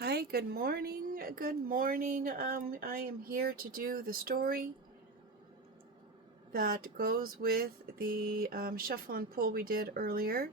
Hi, good morning. Good morning. I am here to do the story that goes with the shuffle and pull we did earlier.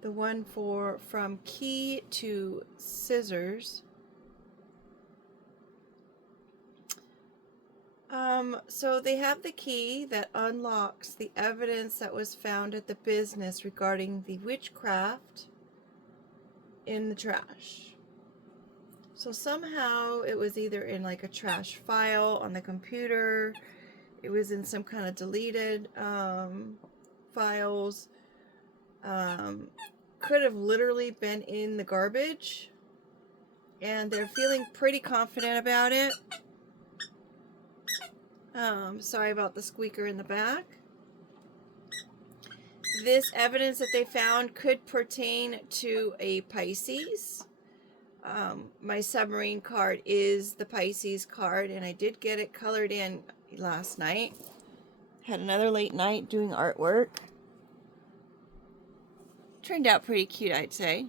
The one for From Key to Scissors. So they have the key that unlocks the evidence that was found at the business regarding the witchcraft in the trash. So somehow it was either in like a trash file on the computer, it was in some kind of deleted files, um, could have literally been in the garbage, and they're feeling pretty confident about it. Sorry about the squeaker in the back. This evidence that they found could pertain to a Pisces. My submarine card is the Pisces card, and I did get it colored in last night. Had another late night doing artwork. Turned out pretty cute, I'd say.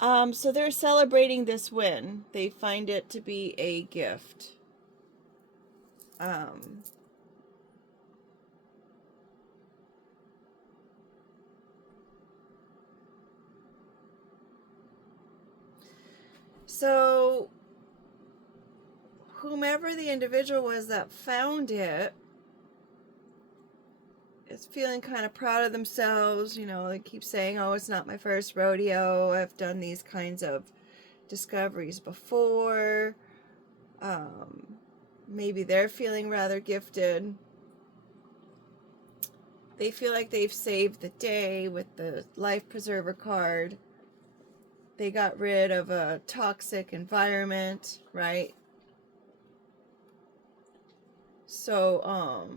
So they're celebrating this win. They find it to be a gift. Um, so whomever the individual was that found it is feeling kind of proud of themselves. You know, they keep saying, oh, it's not my first rodeo. I've done these kinds of discoveries before. Maybe they're feeling rather gifted. They feel like they've saved the day with the life preserver card. They got rid of a toxic environment, right? So,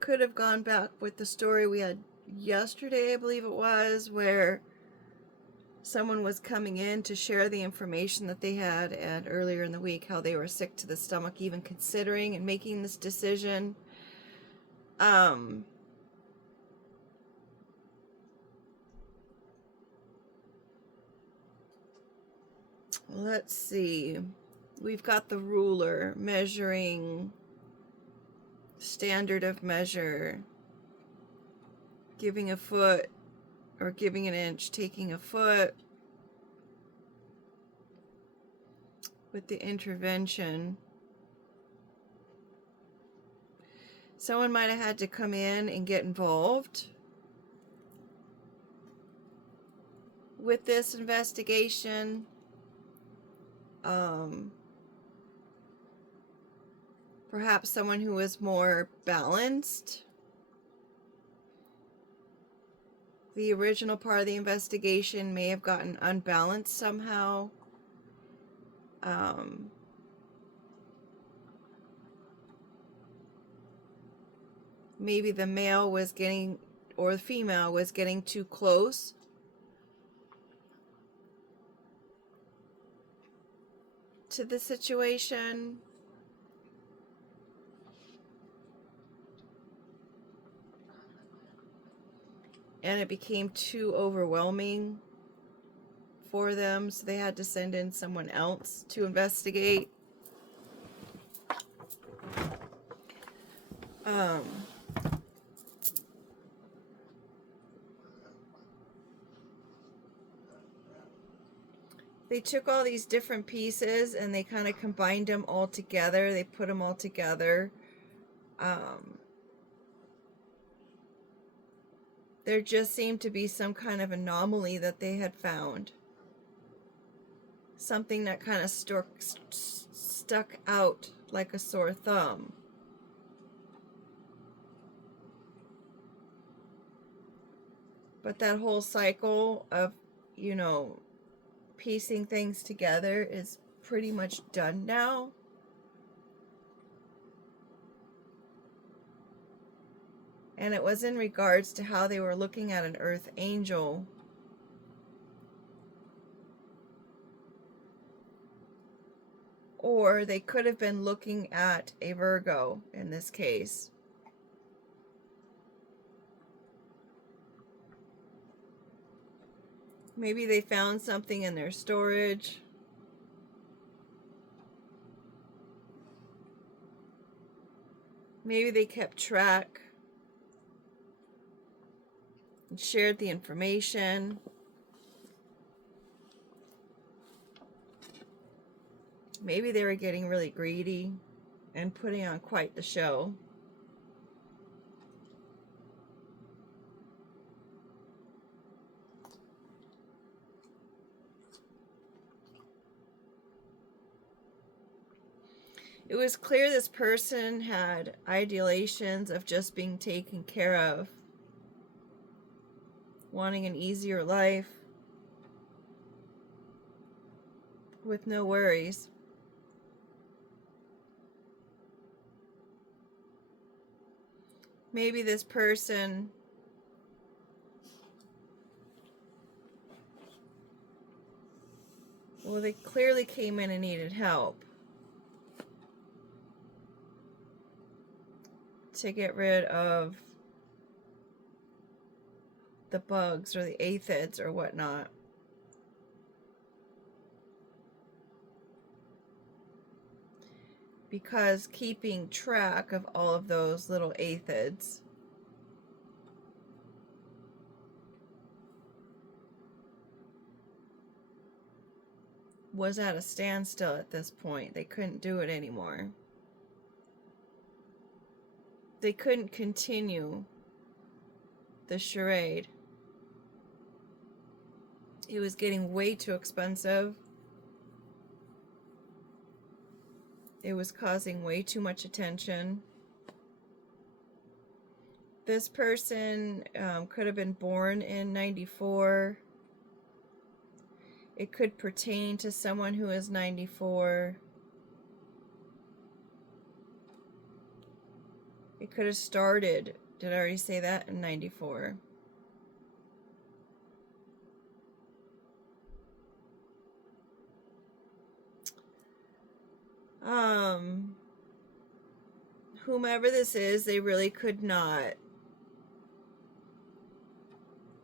could have gone back with the story we had yesterday, I believe it was, where someone was coming in to share the information that they had, and earlier in the week, how they were sick to the stomach, even considering and making this decision. Let's see. We've got the ruler measuring, standard of measure, giving a foot or giving an inch, taking a foot with the intervention. Someone might have had to come in and get involved with this investigation. Perhaps someone who was more balanced. The original part of the investigation may have gotten unbalanced somehow. Maybe the male was getting, or the female was getting too close to the situation. And it became too overwhelming for them, so they had to send in someone else to investigate. They took all these different pieces and they kind of combined them all together. They put them all together. There just seemed to be some kind of anomaly that they had found. Something that kind of stuck out like a sore thumb. But that whole cycle of, you know, piecing things together is pretty much done now. And it was in regards to how they were looking at an earth angel Or they could have been looking at a Virgo in this case. Maybe they found something in their storage. Maybe they kept track and shared the information. Maybe they were getting really greedy and putting on quite the show. It was clear this person had ideations of just being taken care of, wanting an easier life with no worries. Maybe this person well, they clearly came in and needed help to get rid of the bugs or the aphids or whatnot. Because keeping track of all of those little aphids was at a standstill at this point. They couldn't do it anymore. They couldn't continue the charade. It was getting way too expensive. It was causing way too much attention. This person could have been born in 94. It could pertain to someone who is 94. It could have started, did I already say that, in 94? Whomever this is, they really could not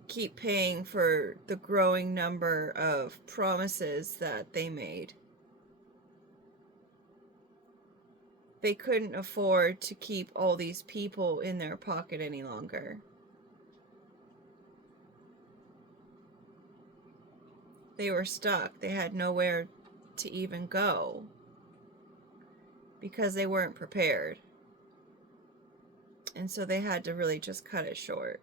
keep paying for the growing number of promises that they made. They couldn't afford to keep all these people in their pocket any longer. They were stuck. They had nowhere to even go because they weren't prepared. And so they had to really just cut it short.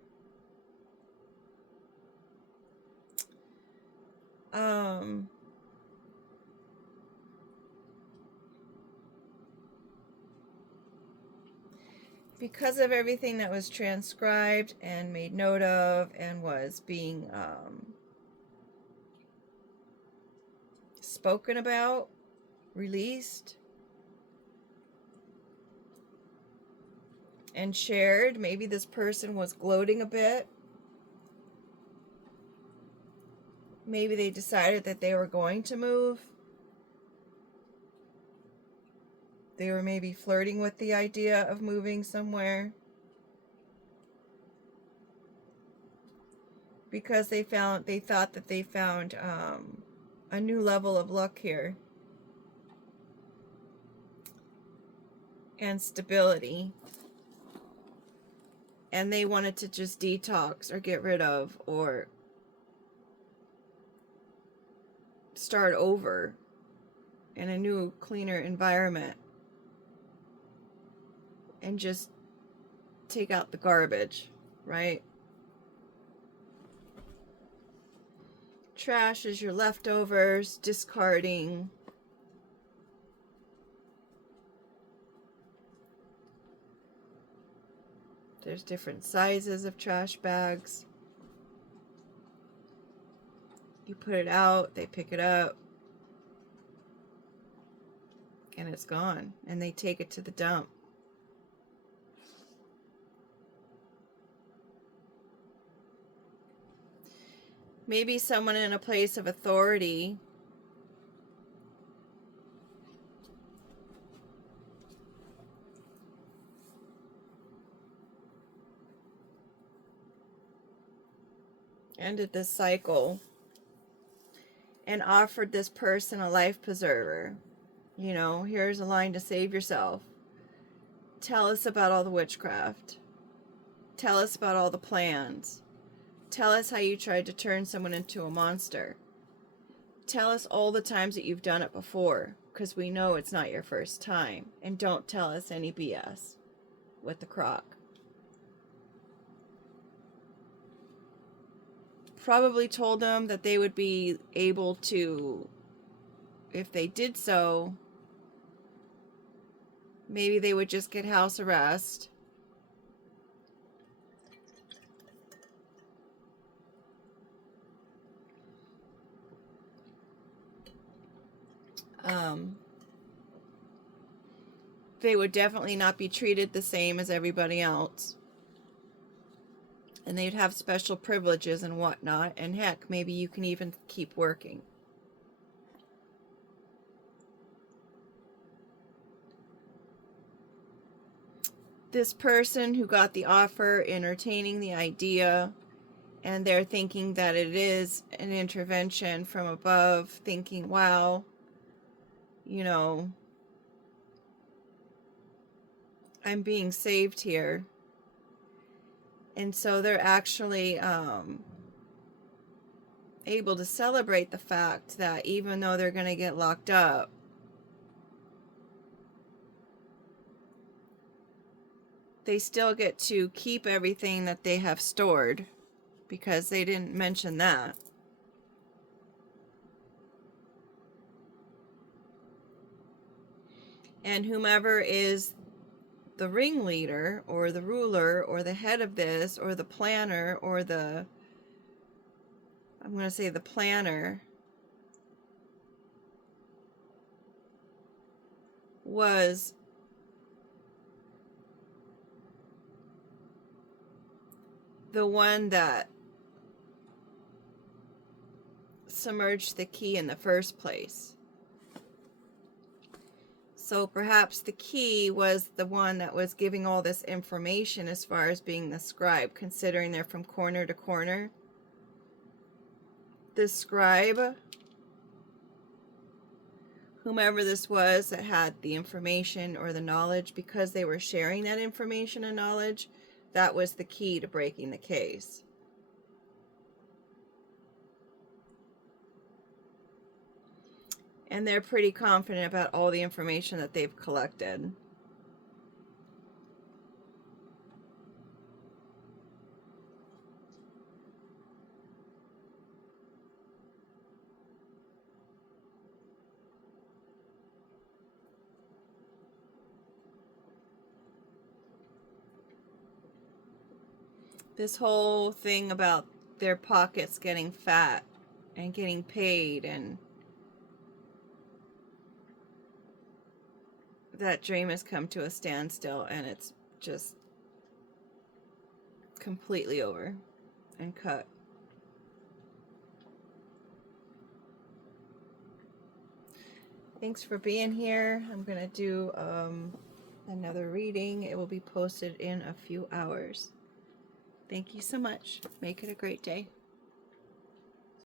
Because of everything that was transcribed and made note of and was being spoken about, released, and shared, maybe this person was gloating a bit. Maybe they decided that they were going to move. They were maybe flirting with the idea of moving somewhere. Because they thought that they found a new level of luck here. And stability. And they wanted to just detox or get rid of or start over in a new, cleaner environment. And just take out the garbage, right? Trash is your leftovers, discarding. There's different sizes of trash bags. You put it out, they pick it up, and it's gone. And they take it to the dump. Maybe someone in a place of authority ended this cycle, and offered this person a life preserver. You know, here's a line to save yourself. Tell us about all the witchcraft. Tell us about all the plans. Tell us how you tried to turn someone into a monster. Tell us all the times that you've done it before, because we know it's not your first time. And don't tell us any BS with the croc. Probably told them that they would be able to, if they did so, maybe they would just get house arrest. They would definitely not be treated the same as everybody else. And they'd have special privileges and whatnot. And heck, maybe you can even keep working. This person who got the offer, entertaining the idea, and they're thinking that it is an intervention from above, thinking, wow, you know, I'm being saved here. And so they're actually able to celebrate the fact that even though they're going to get locked up, they still get to keep everything that they have stored, because they didn't mention that. And whomever is the ringleader or the ruler or the head of this or the planner or the, I'm going to say the planner, was the one that submerged the key in the first place. So perhaps the key was the one that was giving all this information as far as being the scribe, considering they're from corner to corner. The scribe, whomever this was that had the information or the knowledge, because they were sharing that information and knowledge, that was the key to breaking the case. And they're pretty confident about all the information that they've collected. This whole thing about their pockets getting fat and getting paid, and that dream has come to a standstill, and it's just completely over and cut. Thanks for being here. I'm going to do another reading. It will be posted in a few hours. Thank you so much. Make it a great day.